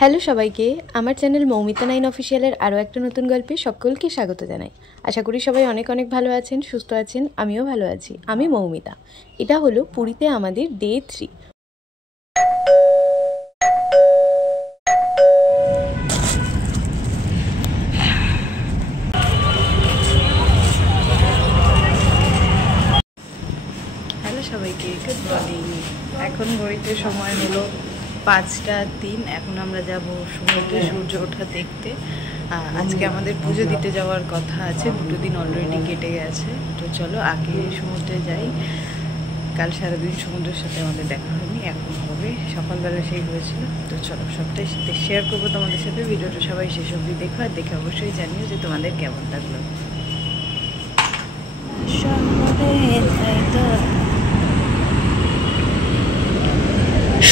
Hello সবাইকে, আমার channel Moumita 9 অফিসিয়ালের আরও একটা নতুন গল্পে সকলকে স্বাগত জানাই। আশা করি সবাই অনেক অনেক ভালো আছেন, সুস্থ আছেন। আমিও ভালো আছি। আমি মৌমিতা। এটা হলো পুরীতে আমাদের ডে 3। হ্যালো সবাইকে, গুড মর্নিং। এখন ঘড়িতে সময় হলো 5টা 3। এখন আমরা যাব সমুদ্রে সূর্য ওঠা দেখতে। আজকে আমাদের পুজো দিতে যাওয়ার কথা আছে, 2 দিন অলরেডি কেটে গেছে। তো চলো আগে সমুদ্রে যাই। কাল সারাদিন সমুদ্রের সাথে আমাদের দেখা হয়নি, এখন হবে। সকালবেলা সেই হয়েছিল। তো চলো সবটাই সাথে শেয়ার করবো তোমাদের সাথে। ভিডিওটা সবাই শেষ অবধি দেখো, আর দেখে অবশ্যই জানিও যে তোমাদের কেমন লাগলো।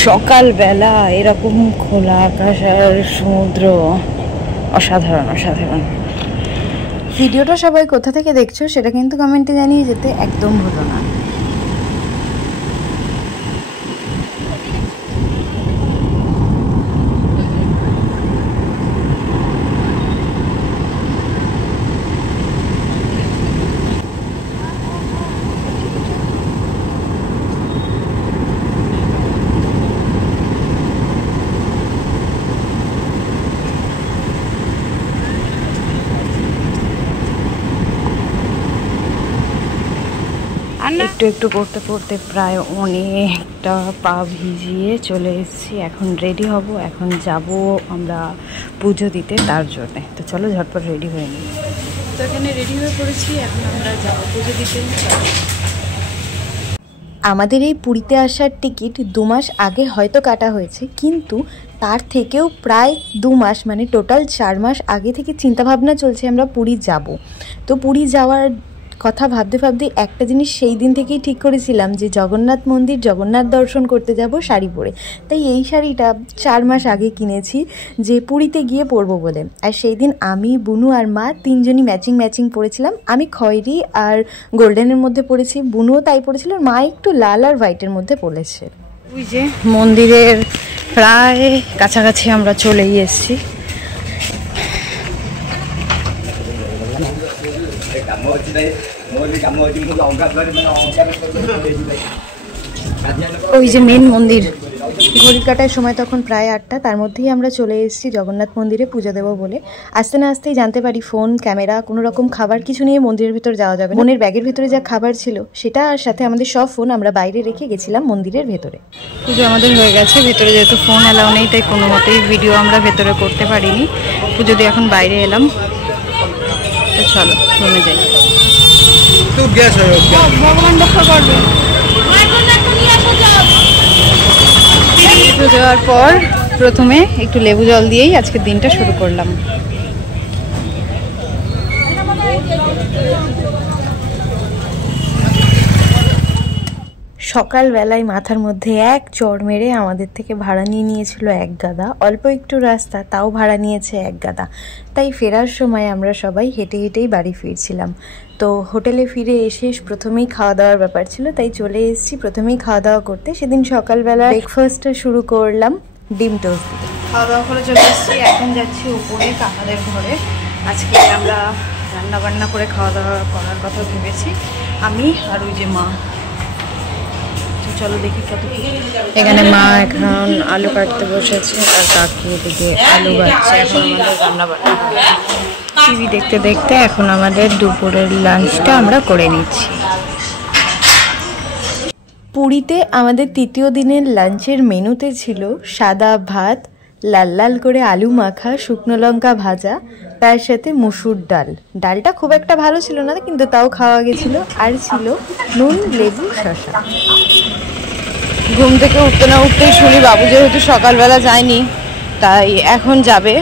সকালবেলা এরকম খোলা আকাশ আর সমুদ্র, অসাধারণ অসাধারণ। ভিডিওটা সবাই কোথা থেকে দেখছো সেটা কিন্তু কমেন্টে জানিয়ে যেতে একদম ভুলো না। একটু একটু করতে করতে প্রায় অনেকটা পা ভিজিয়ে চলে এসেছি। এখন রেডি হব, এখন যাব আমরা পুজো দিতে তার জন্যে। তো চলো ঝটপট রেডি হয়ে নিই। তো এখানে রেডি হয়ে পড়েছি, এখন আমরা যাব পুজো দিতে। আমাদের এই পুরীতে আসার টিকিট 2 মাস আগে হয়তো কাটা হয়েছে, কিন্তু তার থেকেও প্রায় 2 মাস, মানে টোটাল 4 মাস আগে থেকে চিন্তাভাবনা চলছে আমরা পুরী যাব। তো পুরী যাওয়ার কথা ভাবতে ভাবতে একটা জিনিস সেই দিন থেকেই ঠিক করেছিলাম যে জগন্নাথ মন্দির, জগন্নাথ দর্শন করতে যাব শাড়ি পরে। তাই এই শাড়িটা 4 মাস আগে কিনেছি যে পুরীতে গিয়ে পরবো বলে। আর সেই দিন আমি, বুনু আর মা 3জনই ম্যাচিং পরেছিলাম। আমি খয়েরি আর গোল্ডেনের মধ্যে পরেছি, বুনুও তাই পরেছিল, মা একটু লাল আর হোয়াইটের মধ্যে পরেছে। ওই যে মন্দিরের প্রায় কাছাকাছি আমরা চলেই এসেছি। ওই যে মেন মন্দির, ঘড়ি কাটার সময় তখন প্রায় 8টা। তার মধ্যেই আমরা চলে এসেছি জগন্নাথ মন্দিরে পুজো দেবো বলে। আসতে না আসতেই জানতে পারি ফোন, ক্যামেরা, কোনো রকম খাবার কিছু নিয়ে মন্দিরের ভিতর যাওয়া যাবে না। বোনের ব্যাগের ভিতরে যা খাবার ছিল সেটা, আর সাথে আমাদের সব ফোন আমরা বাইরে রেখে গেছিলাম মন্দিরের ভেতরে। পুজো আমাদের হয়ে গেছে, ভেতরে যেহেতু ফোন এলাও নেই তাই কোনো মতেই ভিডিও আমরা ভেতরে করতে পারিনি। পুজো দিয়ে এখন বাইরে এলাম। তো চলো রুমে যাই। ভগবান রক্ষা করবে। পুজো দেওয়ার পর প্রথমে একটু লেবু জল দিয়েই আজকের দিনটা শুরু করলাম। সকালবেলায় মাথার মধ্যে এক চড় মেরে আমাদের থেকে ভাড়া নিয়েছিল 1 গাদা। অল্প একটু রাস্তা, তাও ভাড়া নিয়েছে 1 গাদা। তাই ফেরার সময় আমরা সবাই হেঁটে হেঁটেই বাড়ি ফিরছিলাম। তো হোটেলে ফিরে এসে প্রথমেই খাওয়া দাওয়ার ব্যাপার ছিল, তাই চলে এসেছি প্রথমেই খাওয়া দাওয়া করতে। সেদিন সকালবেলা ব্রেকফাস্টটা শুরু করলাম ডিম টোস্ট দিয়ে। খাওয়া দাওয়া করে চলে এসেছি, এখন যাচ্ছি উপরে কাকাদের ঘরে। আজকে আমরা রান্না বান্না করে খাওয়া দাওয়া করার কথা ভেবেছি, আমি আর ওই যে মা। চলো দেখি কত। এখানে মা এখন আলু কাটতে বসেছে আর কাকি এদিকে আলু কাটছে। এখন আমাদের রান্না বান্না টিভি দেখতে দেখতে এখন আমাদের দুপুরের লাঞ্চটা আমরা করে নিচ্ছি। পুরীতে আমাদের 3য় দিনের লাঞ্চের মেনুতে ছিল সাদা ভাত, লাল লাল করে আলু মাখা, শুকনো লঙ্কা ভাজা, তার সাথে মসুর ডাল। ডালটা খুব একটা ভালো ছিল না, কিন্তু তাও খাওয়া গেছিল। আর ছিল নুন, লেবু, শসা। ঘুম থেকে উঠতে না উঠতেই শুনি বাবু যেহেতু সকালবেলা যায়নি, তাই এখন যাবে।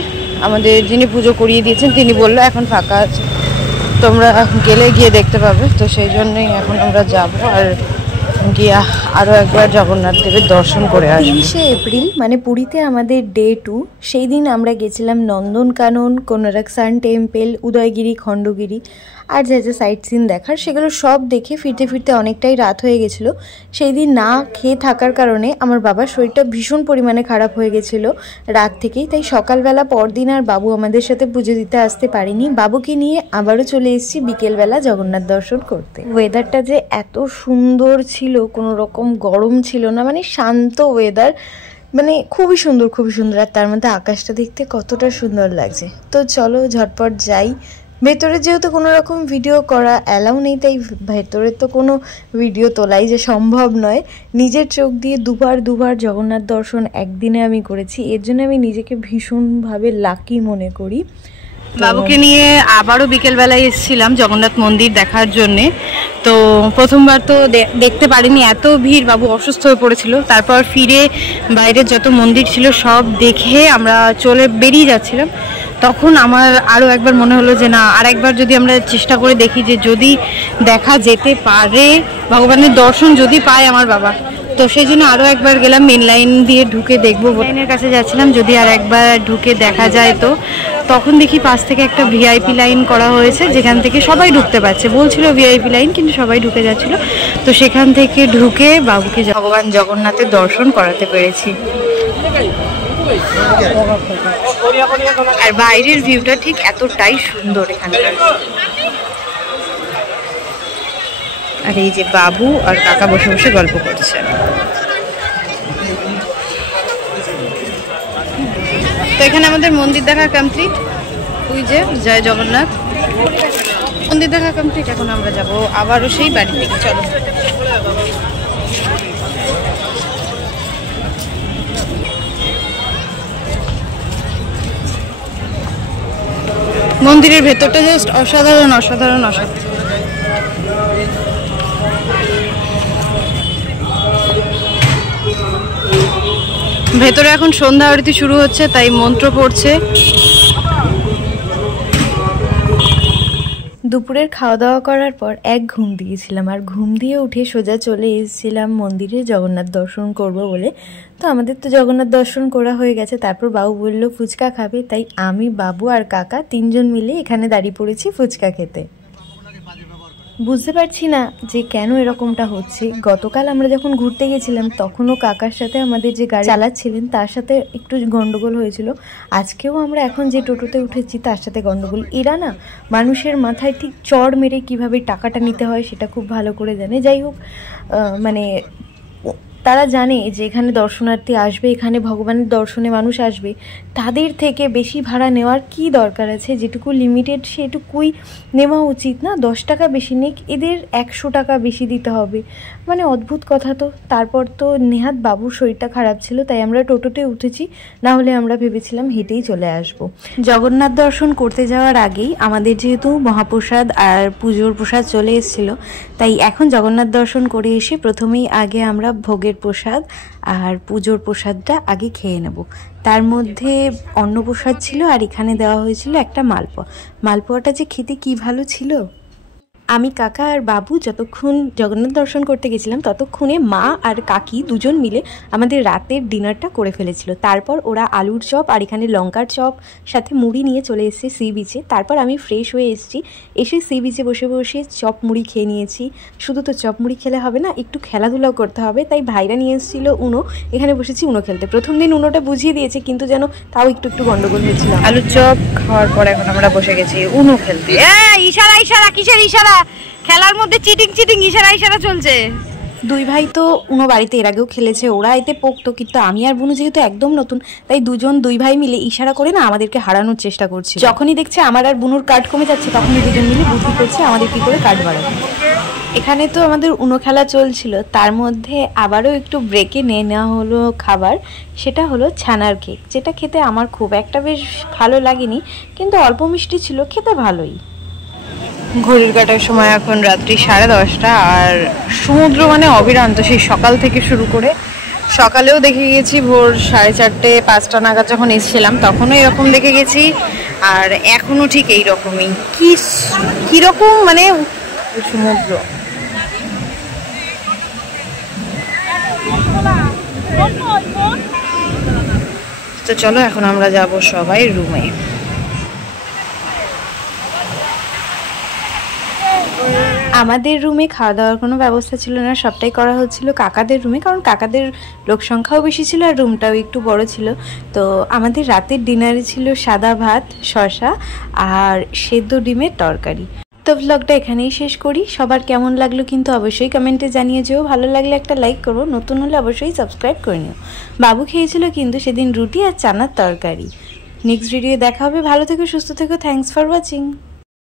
আমাদের যিনি পুজো করিয়ে দিয়েছেন তিনি বললো এখন ফাঁকা আছে, তোমরা গেলে গিয়ে দেখতে পাবে। তো সেই জন্যই এখন আমরা যাব। আর গিয়া আরও একবার জগন্নাথ দেবের দর্শন করে আসবো। 30শে এপ্রিল মানে পুরীতে আমাদের ডে 2। সেই দিন আমরা গেছিলাম নন্দনকানন, কোনারক সান টেম্পল, উদয়গিরি, খণ্ডগিরি আর যা যা সাইট সিন দেখার সেগুলো সব দেখে ফিরতে ফিরতে অনেকটাই রাত হয়ে গেছিলো। সেই দিন না খেয়ে থাকার কারণে আমার বাবার শরীরটা ভীষণ পরিমাণে খারাপ হয়ে গেছিলো রাত থেকেই। তাই সকালবেলা পরদিন আর বাবু আমাদের সাথে পুজো দিতে আসতে পারিনি। বাবুকে নিয়ে আবারও চলে এসেছি বিকেলবেলা জগন্নাথ দর্শন করতে। ওয়েদারটা যে এত সুন্দর ছিল, কোনো রকম গরম ছিল না, মানে শান্ত ওয়েদার, মানে খুবই সুন্দর খুবই সুন্দর। আর তার মধ্যে আকাশটা দেখতে কতটা সুন্দর লাগছে। তো চলো ঝটপট যাই ভেতরে, যেহেতু কোনো রকম ভিডিও করা অ্যালাউ নেই, তাই ভেতরে তো কোনো ভিডিও তোলাই যে সম্ভব নয়। নিজের চোখ দিয়ে দুবার জগন্নাথ দর্শন একদিনে আমি করেছি, এর জন্য আমি নিজেকে ভীষণভাবে লাকি মনে করি। বাবুকে নিয়ে আবারও বিকেলবেলায় এসেছিলাম জগন্নাথ মন্দির দেখার জন্যে। তো প্রথমবার তো দেখতে পারিনি, এত ভিড়, বাবু অসুস্থ হয়ে পড়েছিল। তারপর ফিরে বাইরের যত মন্দির ছিল সব দেখে আমরা বেরিয়ে যাচ্ছিলাম। তখন আমার আরও একবার মনে হলো যে না, আর একবার যদি আমরা চেষ্টা করে দেখি যে যদি দেখা যেতে পারে, ভগবানের দর্শন যদি পায় আমার বাবা, তো সেই জন্য আরও একবার গেলাম। মেন লাইন দিয়ে ঢুকে দেখবো, লাইনের কাছে যাচ্ছিলাম যদি আর একবার ঢুকে দেখা যায়। তো তখন দেখি পাশ থেকে একটা ভিআইপি লাইন করা হয়েছে, যেখান থেকে সবাই ঢুকতে পারছে। বলছিল ভিআইপি লাইন, কিন্তু সবাই ঢুকে যাচ্ছিল। তো সেখান থেকে ঢুকে বাবুকে ভগবান জগন্নাথের দর্শন করাতে পেরেছি। আর বাইরের ভিউটা ঠিক এতটাই সুন্দর এখানকার। আর এই যে বাবু আর কাকা বসে বসে গল্প করছে। তো এখানে আমাদের মন্দির দেখা কমপ্লিট। ওই যে জয় জগন্নাথ মন্দির দেখা কমপ্লিট। এখন আমরা যাব আবারও সেই বাড়ির দিকে। চলো। মন্দিরের ভেতরটা জাস্ট অসাধারণ অসাধারণ অসাধারণ। ভেতরে এখন সন্ধ্যা আরতি শুরু হচ্ছে, তাই মন্ত্র পড়ছে। দুপুরের খাওয়া দাওয়া করার পর এক ঘুম দিয়েছিলাম, আর ঘুম দিয়ে উঠে সোজা চলে এসেছিলাম মন্দিরে জগন্নাথ দর্শন করব বলে। তো আমাদের তো জগন্নাথ দর্শন করা হয়ে গেছে। তারপর বাবু বলল ফুচকা খাবে, তাই আমি, বাবু আর কাকা তিনজন মিলে এখানে দাঁড়িয়ে পড়েছি ফুচকা খেতে। বুঝতে পারছি না যে কেন এরকমটা হচ্ছে। গতকাল আমরা যখন ঘুরতে গেছিলাম তখনও কাকার সাথে আমাদের যে গাড়ি চালাচ্ছিলেন তার সাথে একটু গন্ডগোল হয়েছিল। আজকেও আমরা এখন যে টোটোতে উঠেছি তার সাথে গন্ডগোল। এরা না মানুষের মাথায় ঠিক চড় মেরে কিভাবে টাকাটা নিতে হয় সেটা খুব ভালো করে জানে। যাই হোক, মানে তারা জানে যে এখানে দর্শনার্থী আসবে, এখানে ভগবানের দর্শনে মানুষ আসবে, তাদের থেকে বেশি ভাড়া নেওয়ার কি দরকার আছে? যেটুকু লিমিটেড সেটুকুই নেওয়া উচিত না? 10 টাকা বেশি নিক, এদের 100 টাকা বেশি দিতে হবে, মানে অদ্ভুত কথা তো। তারপর তো নেহাত বাবুর শরীরটা খারাপ ছিল, তাই আমরা টোটোতে উঠেছি, না হলে আমরা ভেবেছিলাম হেঁটেই চলে আসব। জগন্নাথ দর্শন করতে যাওয়ার আগেই আমাদের যেহেতু মহাপ্রসাদ আর পুজোর প্রসাদ চলে এসেছিল, তাই এখন জগন্নাথ দর্শন করে এসে প্রথমেই আগে আমরা ভোগের প্রসাদ আর পুজোর প্রসাদটা আগে খেয়ে নেব। তার মধ্যে অন্নপ্রসাদ ছিল, আর এখানে দেওয়া হয়েছিল একটা মালপোয়া। মালপোয়াটা যে খেতে কি ভালো ছিল। আমি, কাকা আর বাবু যতক্ষণ জগন্নাথ দর্শন করতে গেছিলাম ততক্ষণে মা আর কাকি দুজন মিলে আমাদের রাতের ডিনারটা করে ফেলেছিল। তারপর ওরা আলুর চপ আর এখানে লঙ্কার চপ সাথে মুড়ি নিয়ে চলে এসেছে সি বিচে। তারপর আমি ফ্রেশ হয়ে এসেছি, এসে সি বিচে বসে বসে চপ মুড়ি খেয়ে নিয়েছি। শুধু তো চপ মুড়ি খেলে হবে না, একটু খেলাধুলাও করতে হবে, তাই ভাইরা নিয়ে এসেছিল উনো। এখানে বসেছি উনো খেলতে। প্রথম দিন উনোটা বুঝিয়ে দিয়েছে, কিন্তু যেন তাও একটু একটু গন্ডগোল হয়েছিল। আলুর চপ খাওয়ার পর এখন আমরা বসে গেছি উনো খেলতে। ইশারা ইশারা, কিসের ইশারা? খেলার মধ্যে চিটিং চিটিং, ইশারা ইশারা চলছে। দুই ভাই তো উনো বাড়িতে এর আগেও খেলেছে, ওরা এতে পোক্ত, কিন্তু আমি আর বুনু যেহেতু একদম নতুন, তাই দুই ভাই মিলে ইশারা করে না আমাদেরকে হারানোর চেষ্টা করছে। যখনই দেখছে আমার আর বুনুর কার্ড কমে যাচ্ছে, তখনই দুজন মিলে বুদ্ধি করছে আমাদের কি করে কার্ড বাড়াবে। এখানে তো আমাদের উনো খেলা চলছিল, তার মধ্যে আবারও একটু ব্রেকে নিয়ে নেওয়া হলো খাবার। সেটা হলো ছানার কেক, যেটা খেতে আমার খুব একটা বেশ ভালো লাগেনি, কিন্তু অল্প মিষ্টি ছিল, খেতে ভালোই। ঘড়ির কাটার সময় এখন রাত্রি 10:30, আর সমুদ্র মানে অবিরান্ত, সেই সকাল থেকে শুরু করে। সকালেও দেখে গেছি ভোর 4:30, 5টা নাগাদ যখন এসেছিলাম তখনও এরকম দেখে গেছি, আর এখনও ঠিক এই রকমই। কীরকম মানে সমুদ্র। তো চলো এখন আমরা যাব সবাই রুমে। আমাদের রুমে খাওয়া দাওয়ার কোনো ব্যবস্থা ছিল না, সবটাই করা হচ্ছিল কাকাদের রুমে, কারণ কাকাদের লোক সংখ্যাও বেশি ছিল আর রুমটাও একটু বড় ছিল। তো আমাদের রাতের ডিনারে ছিল সাদা ভাত, শসা আর সেদ্ধ ডিমের তরকারি। তো ব্লগটা এখানেই শেষ করি। সবার কেমন লাগলো কিন্তু অবশ্যই কমেন্টে জানিয়ে যেও। ভালো লাগলে একটা লাইক করো, নতুন হলে অবশ্যই সাবস্ক্রাইব করে নিও। বাবু খেয়েছিল কিন্তু সেদিন রুটি আর চানার তরকারি। নেক্সট ভিডিও দেখা হবে। ভালো থেকো, সুস্থ থেকো। Thanks for watching.